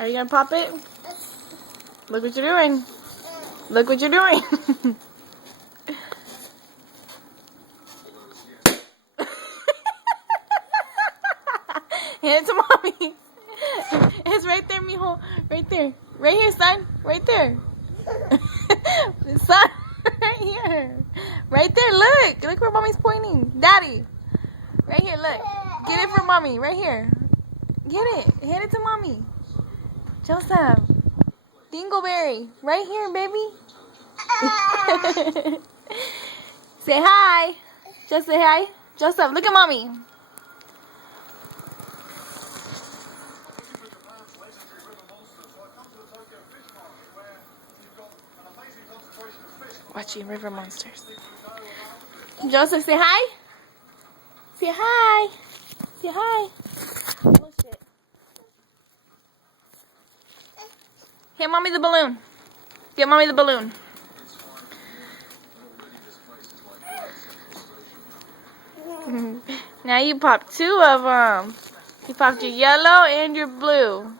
Are you gonna pop it? Look what you're doing. Look what you're doing. Hand it to mommy. It's right there, mijo. Right there. Right here, son. Right there. Son, right here. Right there, look. Look where mommy's pointing. Daddy. Right here, look. Get it from mommy. Right here. Get it. Hand it to mommy. Joseph. Dingleberry. Right here, baby. Say hi. Just say hi. Joseph, look at mommy. Watching river monsters. Joseph, say hi. Say hi. Say hi. Oh, shit. Hand mommy the balloon. Get mommy the balloon. Now you popped two of them. You popped your yellow and your blue.